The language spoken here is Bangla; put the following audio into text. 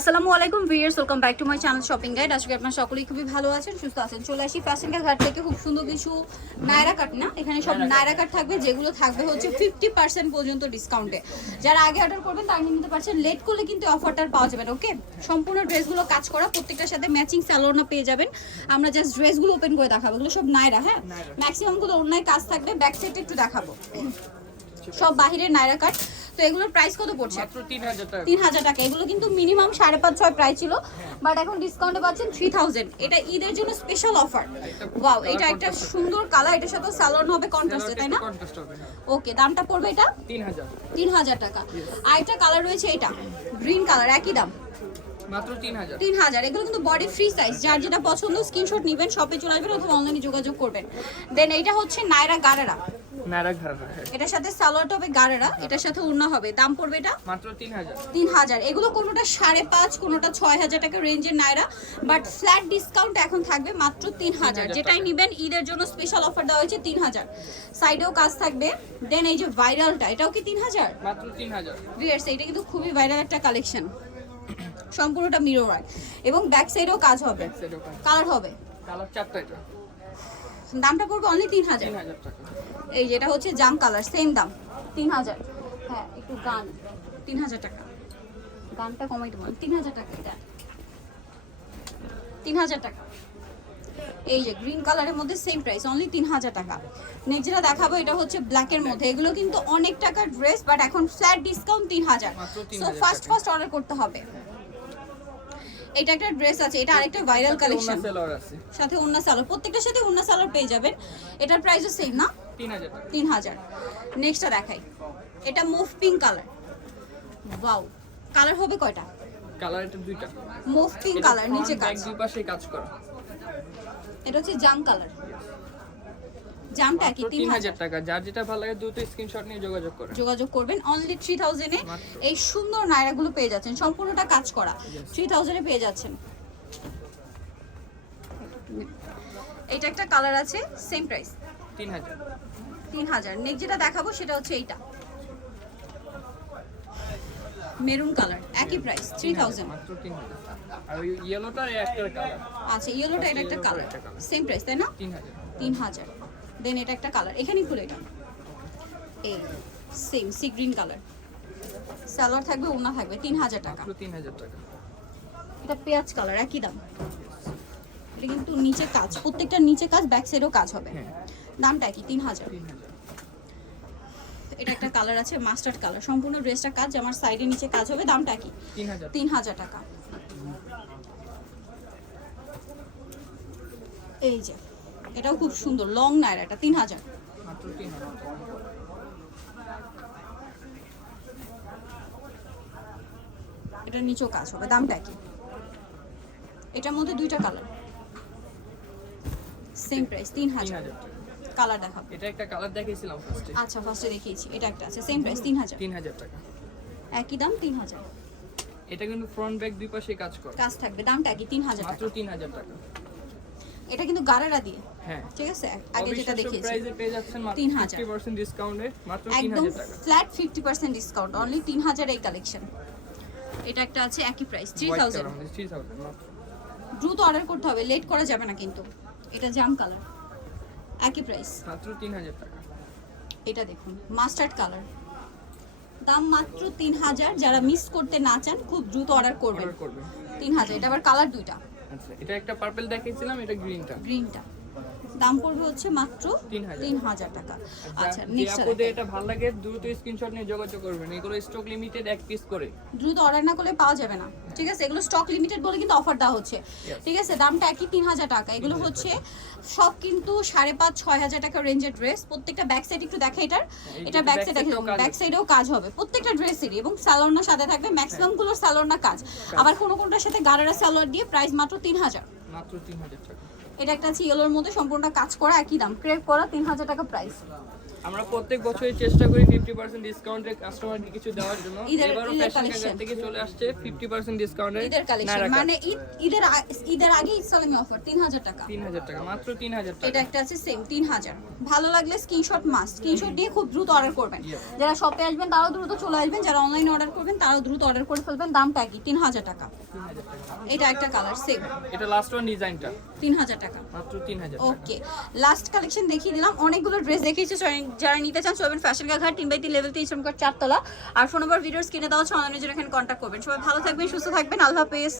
আসসালামু আলাইকুম viewers welcome back to my channel shopping guide আজকে আপনারা সকলেই খুবই ভালো আছেন সুস্থ আছেন। চলে আসি ফ্যাশন ঘাট থেকে। খুব সুন্দর কিছু নায়রা কাট না? এখানে সব নায়রা কাট থাকবে যেগুলো থাকবে হচ্ছে ফিফটি পার্সেন্ট পর্যন্ত ডিসকাউন্টে যারা আগে অর্ডার করবেন তারা নিতে পারছেন। লেট করলে কিন্তু অফারটা পাওয়া যাবে ওকে সম্পূর্ণ ড্রেসগুলো কাজ করা প্রত্যেকটার সাথে ম্যাচিং স্যালোনা পেয়ে যাবেন। আমরা জাস্ট ড্রেসগুলো ওপেন করে দেখাবো। এগুলো সব নায়রা হ্যাঁ? ম্যাক্সিমামগুলো অন্যায় কাজ থাকবে ব্যাক সাইডে একটু দেখাবো। সব বাহিরের নায়রা কাট তো এগুলোর প্রাইস কত পড়ছে? মাত্র তিন হাজার টাকা। এগুলো কিন্তু মিনিমাম সাড়ে পাঁচ ছয় প্রাইস ছিল বাট এখন ডিসকাউন্টে পাচ্ছেন থ্রি থাউজেন্ড এটা ঈদের জন্য স্পেশাল অফার ওয়াও এটা একটা সুন্দর কালার এটার সাথে স্যালোন হবে কন্ট্রাস্টে তাই না? ওকে দামটা পড়বে এটা? তিন হাজার। টাকা। আর একটা কালার রয়েছে এটা গ্রিন কালার একই দাম। মাত্র তিন হাজার। তিন হাজার। এগুলো কিন্তু বডি ফ্রি সাইজ যার যেটা পছন্দ স্ক্রিনশট নেবেন শপে চলে আসবেন অথবা অনলাইনে যোগাযোগ করবেন। দেন এইটা হচ্ছে নায়রা গারেরা নারা হ্যাঁ। এটার সাথে সালোয়ারটা হবে গারেরা এটার সাথে উন্না হবে। দাম পড়বে এটা? মাত্র তিন হাজার তিন হাজার এগুলো কোনোটা সাড়ে পাঁচ কোনোটা ছয় হাজার টাকা রেঞ্জের নাইরা বাট ফ্ল্যাট ডিসকাউন্ট এখন থাকবে মাত্র তিন হাজার 3,000 যেটাই নিবেন ঈদের জন্য স্পেশাল অফার দেওয়া হয়েছে তিন হাজার সাইডেও কাজ থাকবে। দেন এই যে ভাইরালটা এটাও কি তিন হাজার মাত্র তিন হাজার এটা কিন্তু খুবই ভাইরাল একটা কালেকশন সম্পূর্ণটা মিরর ওয়ার্ক এবং ব্যাক সাইডেও কাজ হবে। কালার হবে। কালার চারটা এটা। দামটা পড়বে অনলি তিন হাজার তিন হাজার টাকা। এই যেটা হচ্ছে জাম কালার সেম দাম। তিন হাজার হ্যাঁ একটু গান। তিন হাজার টাকা। গানটা কমাই দেবো। তিন হাজার টাকা এটা। তিন হাজার টাকা। এই যে গ্রিন কালারের মধ্যে সেম প্রাইস অনলি তিন হাজার টাকা। নেক্সট যেটা দেখাবো এটা হচ্ছে ব্ল্যাকের মধ্যে। এগুলো কিন্তু অনেক টাকার ড্রেস বাট এখন ফ্ল্যাট ডিসকাউন্ট তিন হাজার সো ফার্স্ট ফার্স্ট অর্ডার করতে হবে। এটা একটা ড্রেস আছে এটা আরেকটা ভাইরাল কালেকশন সাথে উন্না সালোয়ার প্রত্যেকটার সাথে উন্না সালোয়ার পেয়ে যাবেন। এটার প্রাইসও সেম না? তিন হাজার তিন হাজার। নেক্সটটা দেখাই। এটা mauve pink colour wow colour হবে কয়টা? কালার এটা দুইটা। মুভ পিঙ্ক কালার নিচে কাজ। দুই পাশে কাজ করা। এটা হচ্ছে জাম কালার জামটা কি? মাত্র তিন তিন হাজার হাজার টাকা। যার যেটা ভালো লাগে দ্রুত স্ক্রিনশট নিয়ে যোগাযোগ করে যোগাযোগ করবেন। অনলি থ্রি থাউজেন্ডে এই সুন্দর নায়রাগুলো পেয়ে যাচ্ছেন। সম্পূর্ণটা কাজ করা। থ্রি থাউজেন্ডে পেয়ে যাচ্ছেন। এটা একটা কালার আছে সেম প্রাইস তিন হাজার। তিন হাজার। নেক্সট যেটা দেখাবো সেটা হচ্ছে এইটা। মেরুন কালার একই প্রাইস থ্রি তিন হাজার, থাউজেন্ড মাত্র তিন হাজার। আর ওই ইয়েলোটা একটা কালার আচ্ছা ইয়েলোটা এটা একটা কালার সেম প্রাইস তাই না? তিন হাজার। তিন হাজার। দেন এটা একটা কালার এখানেই খুলে এটা। এই same sea green colour salwar থাকবে ওনা থাকবে তিন হাজার টাকা। তিন হাজার টাকা। এটা পেঁয়াজ কালার একই দাম। এটা কিন্তু নিচে কাজ প্রত্যেকটা নিচে কাজ ব্যাক সাইডেও কাজ হবে। হ্যাঁ। দামটা কি তিন হাজার এটা একটা কালার আছে মাস্টার্ড কালার সম্পূর্ণ ড্রেসটা কাজ আমার সাইডে নিচে কাজ হবে দামটা কি তিন হাজার টাকা। এই যে এটাও খুব সুন্দর লং নাইরা এটা তিন হাজার। এটার নিচেও কাজ হবে দামটা কি এটার মধ্যে দুইটা কালার সেম প্রাইস তিন হাজার। কালার দেখাবো এটা একটা কালার দেখিয়েছিলাম ফার্স্টে আচ্ছা ফার্স্টে দেখিয়েছি এটা একটা আছে সেম প্রাইস তিন হাজার। তিন হাজার টাকা। একই দাম তিন হাজার। এটা কিন্তু ফ্রন্ট ব্যাক দুই পাশে কাজ করে। কাজ থাকবে দামটা কি তিন হাজার মাত্র তিন হাজার টাকা। এটা কিন্তু গারারা দিয়ে। হ্যাঁ। ঠিক আছে? আগে যেটা দেখিয়েছি। প্রাইসে পেয়ে যাচ্ছেন মাত্র 50% ডিসকাউন্টে মাত্র একদম 3000 টাকা। Flat fifty percent discount only তিন হাজার এই কালেকশন এটা একটা আছে একই প্রাইস 3000 মাত্র। দ্রুত অর্ডার করতে হবে লেট করা যাবে না কিন্তু। এটা জাম কালার একই প্রাইস মাত্র 3000 টাকা। এটা দেখুন মাস্টার্ড কালার দাম মাত্র তিন হাজার যারা মিস করতে না চান খুব দ্রুত অর্ডার করবেন। অর্ডার করবেন। তিন হাজার এটা আবার কালার দুইটা। আচ্ছা এটা একটা পার্পল দেখিয়েছিলাম এটা গ্রিনটা গ্রিনটা দাম পড়বে হচ্ছে মাত্র 3000 তিন হাজার টাকা। আচ্ছা নেক্সট আপুদের এটা ভালো লাগে দ্রুত স্ক্রিনশট নিয়ে যোগাযোগ করবেন। এগুলো স্টক লিমিটেড এক পিস করে। দ্রুত অর্ডার না করলে পাওয়া যাবে না। ঠিক আছে এগুলো স্টক লিমিটেড বলে কিন্তু অফার দেওয়া হচ্ছে। ঠিক আছে দামটা একই তিন হাজার টাকা। এগুলো হচ্ছে সব কিন্তু সাড়ে পাঁচ ছয় হাজার টাকা রেঞ্জের ড্রেস প্রত্যেকটা ব্যাক সাইড একটু দেখে এটার। এটা ব্যাক সাইড দেখে ব্যাক সাইডেও কাজ হবে। প্রত্যেকটা ড্রেসেরই এবং স্যালোনার সাথে থাকবে। ম্যাক্সিমামগুলোর স্যালোনার কাজ। আবার কোনো কোনোটার সাথে গারারা স্যালোয়ার দিয়ে প্রাইস মাত্র তিন হাজার। মাত্র 3000 টাকা। এটা একটা আছে ইয়েলোর মধ্যে, সম্পূর্ণটা কাজ করা একই দাম। ক্রেপ করা তিন হাজার টাকা প্রাইস আমরা প্রত্যেক বছরই চেষ্টা করি ফিফটি পার্সেন্ট ডিসকাউন্টে কাস্টমারকে কিছু দেওয়ার জন্য। এবারও ফ্যাশন collection। থেকে চলে আসছে ফিফটি পার্সেন্ট ডিসকাউন্টে ঈদের কালেকশন মানে ঈদ ঈদের ঈদের আগে ইসলামী অফার তিন হাজার টাকা। তিন হাজার টাকা মাত্র তিন হাজার এটা একটা আছে সেম তিন হাজার ভালো লাগলে স্ক্রিনশট মাস্ট স্ক্রিনশট দিয়ে খুব দ্রুত অর্ডার করবেন। যারা শপে আসবেন তারাও দ্রুত চলে আসবেন। যারা অনলাইন অর্ডার করবেন তারাও দ্রুত অর্ডার করে ফেলবেন। দাম কি তিন হাজার টাকা। এটা একটা কালার সেম এটা লাস্ট ওয়ান ডিজাইনটা তিন হাজার টাকা। মাত্র তিন হাজার টাকা। ওকে লাস্ট কালেকশন দেখিয়ে দিলাম। অনেকগুলো ড্রেস দেখিয়েছে যারা- নিতে চান চলবেন ফ্যাশন ঘাট, তিন বাই তিন লেভেল তিন শ্রমকার চারতলা। আর ফোন নম্বর ভিডিওস কিনে দেওয়া হচ্ছে অনলাইনে জন্য এখানে কন্ট্যাক্ট করবেন। সবাই ভালো থাকবেন, সুস্থ থাকবেন, আল্লাহ হাফেজ।